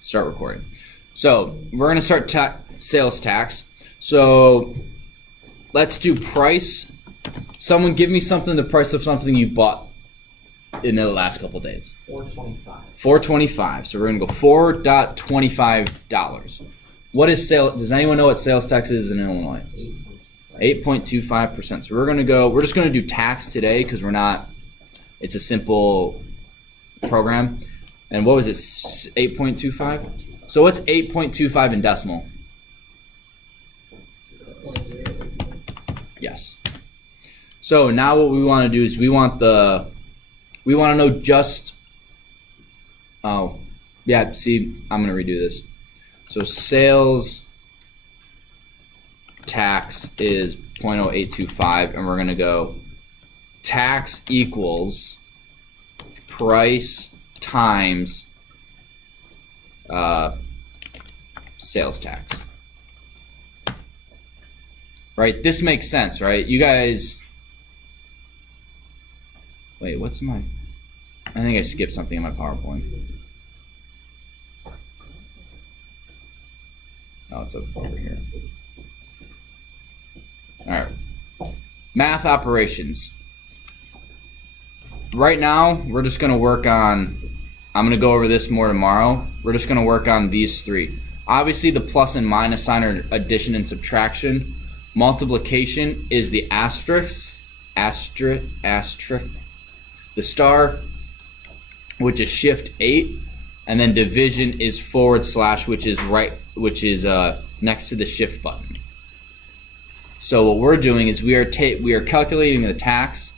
Start recording. So we're going to start sales tax. So let's do price. Someone give me something, the price of something you bought in the last couple days. $4.25. $4.25. So we're going to go $4.25. What is sale? Does anyone know what sales tax is in Illinois? 8.25%. So we're just going to do tax today because it's a simple program. And what was it? 8.25? So what's 8.25 in decimal? Yes. So now what we want to do is we want to know just, oh, yeah, see, I'm going to redo this. So sales tax is 0.0825, and we're going to go tax equals price times sales tax. Right? This makes sense, right? You guys, wait, I think I skipped something in my PowerPoint. Oh, it's over here. All right. Math operations. Right now, we're just going to work on, I'm going to go over this more tomorrow. We're just going to work on these three. Obviously, the plus and minus sign are addition and subtraction. Multiplication is the asterisk, the star, which is shift 8, and then division is /, which is next to the shift button. So what we're doing is we are calculating the tax,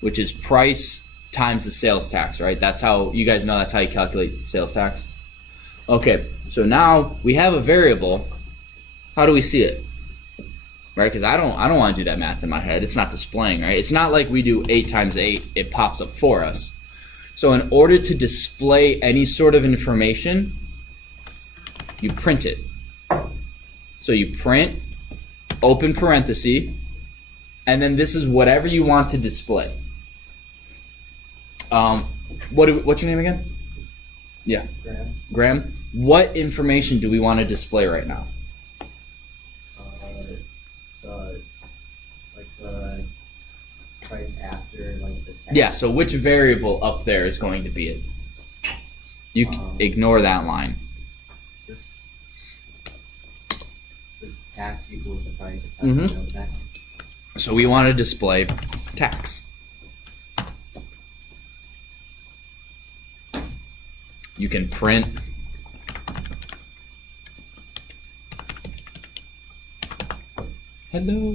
which is price times the sales tax, right? That's how you guys know that's how you calculate sales tax. Okay, so now we have a variable. How do we see it? Right? Because I don't want to do that math in my head. It's not displaying, right? It's not like we do 8 times 8, it pops up for us. So in order to display any sort of information, you print it. So you print, open parenthesis, and then this is whatever you want to display. What's your name again? Yeah. Graham. What information do we want to display right now? The price after, like the tax. Yeah, so which variable up there is going to be it? You ignore that line. The tax equals the price times sales tax. So we want to display tax. You can print hello.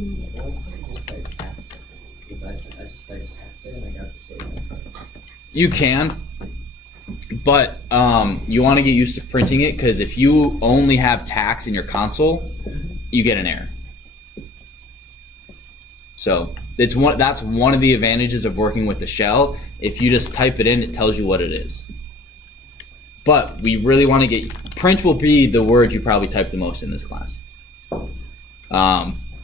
You can, but you want to get used to printing it, because if you only have tax in your console, you get an error. So that's one of the advantages of working with the shell. If you just type it in, it tells you what it is. But we really want to print will be the word you probably type the most in this class.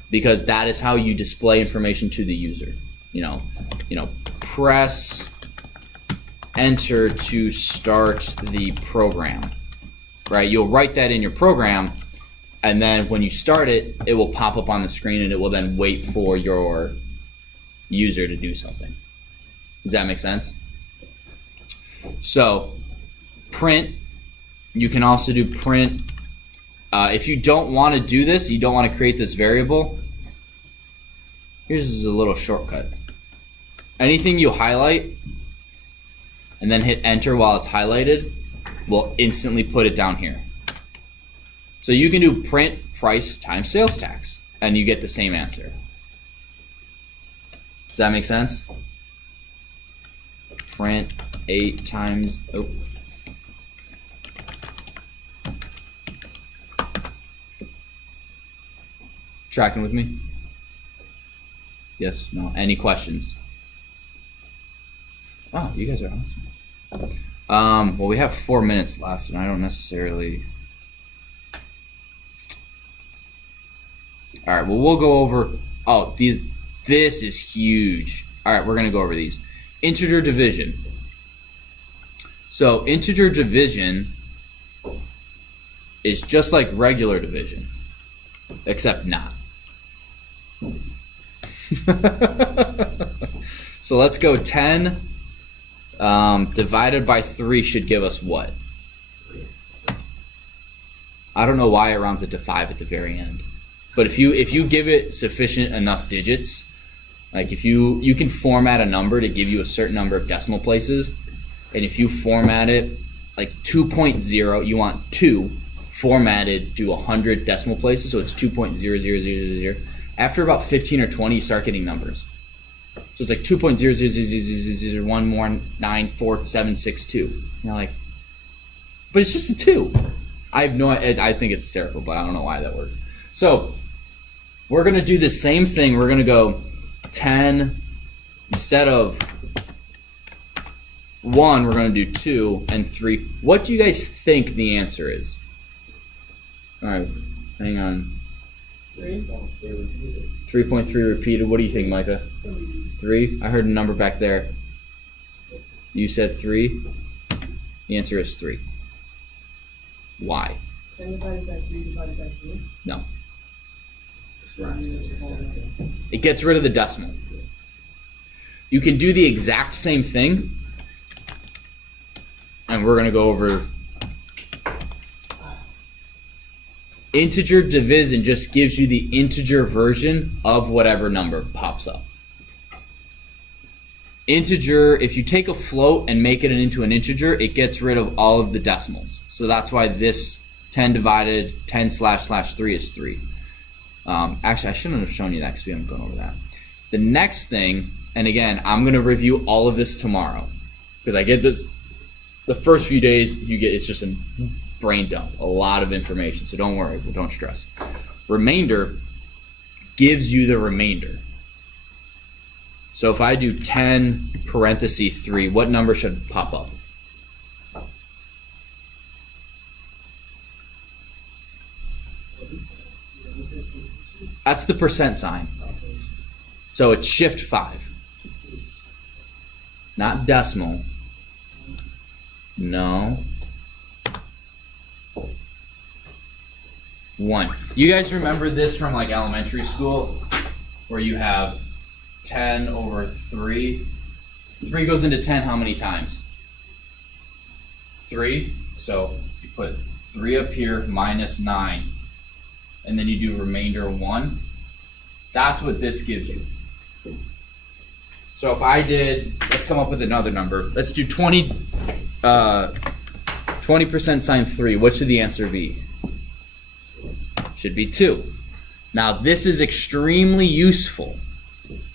Because that is how you display information to the user. You know, press enter to start the program, right? You'll write that in your program, and then when you start it, it will pop up on the screen, and it will then wait for your user to do something. Does that make sense? So print, you can also do print. If you don't want to do this, you don't want to create this variable, here's a little shortcut. Anything you highlight and then hit enter while it's highlighted will instantly put it down here. So you can do print price times sales tax, and you get the same answer. Does that make sense? Print 8 times, oh. Tracking with me? Yes, no, any questions? Wow, you guys are awesome. Well, we have 4 minutes left, and I don't necessarily... All right, well, we'll go over... Oh, this is huge. All right, we're going to go over these. Integer division. So integer division is just like regular division, except not. So let's go 10 divided by 3 should give us what? I don't know why it rounds it to 5 at the very end. But if you give it sufficient enough digits, like if you can format a number to give you a certain number of decimal places, and if you format it like 2.0, you want 2 formatted to 100 decimal places, so it's 2.00000. After about 15 or 20, you start getting numbers. So it's like 2.0000001947762. And you're like, but it's just a 2. I think it's hysterical, but I don't know why that works. So we're gonna do the same thing. We're gonna go 10 instead of 1. We're gonna do 2 and 3. What do you guys think the answer is? All right, hang on. 3.3 repeated. What do you think, Micah? 3? I heard a number back there. You said 3. The answer is 3. Why? 10 divided by 3 divided by 2? No. It gets rid of the decimal. You can do the exact same thing, and we're going to go over integer division. Just gives you the integer version of whatever number pops up. Integer, if you take a float and make it into an integer, it gets rid of all of the decimals. So that's why this 10 divided 10//3 is 3. Actually, I shouldn't have shown you that because we haven't gone over that. The next thing, and again, I'm going to review all of this tomorrow because I get this, the first few days you get, it's just a brain dump, a lot of information. So don't worry, don't stress. Remainder gives you the remainder. So if I do 10 parentheses 3, what number should pop up? That's the percent sign. So it's shift 5. Not decimal. No. 1. You guys remember this from like elementary school where you have 10 over 3. 3 goes into 10 how many times? 3. So you put 3 up here minus 9. And then you do remainder 1. That's what this gives you. So if I did, let's come up with another number. Let's do 20% sine 3. What should the answer be? Should be 2. Now this is extremely useful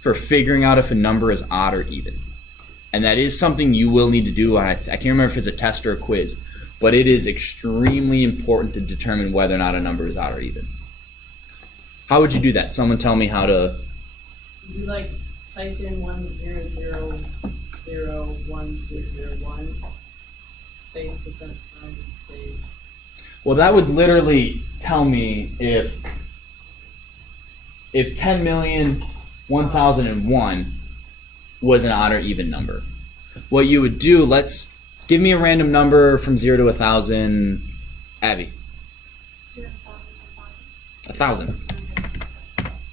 for figuring out if a number is odd or even. And that is something you will need to do. I can't remember if it's a test or a quiz, but it is extremely important to determine whether or not a number is odd or even. How would you do that? Someone tell me how to. You like type in 1000101 space percent sign space. Well, that would literally tell me if 10,000,001 was an odd or even number. What you would do, let's give me a random number from 0 to 1,000. Abby. 1,000.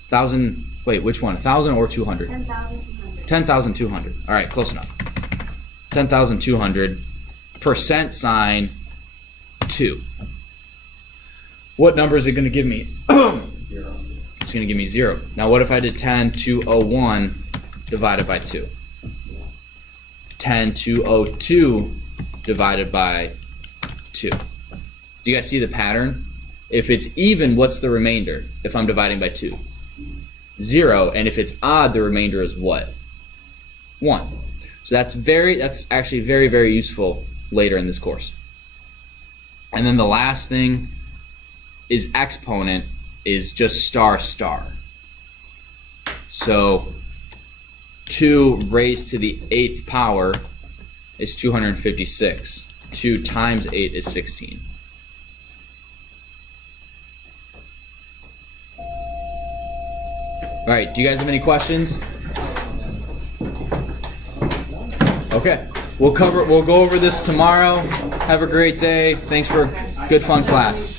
1,000. Wait, which one? 1,000 or 200? 10,200. 10,200. All right, close enough. 10,200. Percent sign 2. What number is it going to give me? 0. It's going to give me 0. Now, what if I did 10,201 divided by 2? 10,202 divided by 2. Do you guys see the pattern? If it's even, what's the remainder if I'm dividing by 2? 0. And if it's odd, the remainder is what? 1. So that's actually very, very useful later in this course. And then the last thing is exponent is just star star. So 2 raised to the 8th power is 256. 2 times 8 is 16. All right, do you guys have any questions? Okay, we'll go over this tomorrow. Have a great day. Thanks for good fun class.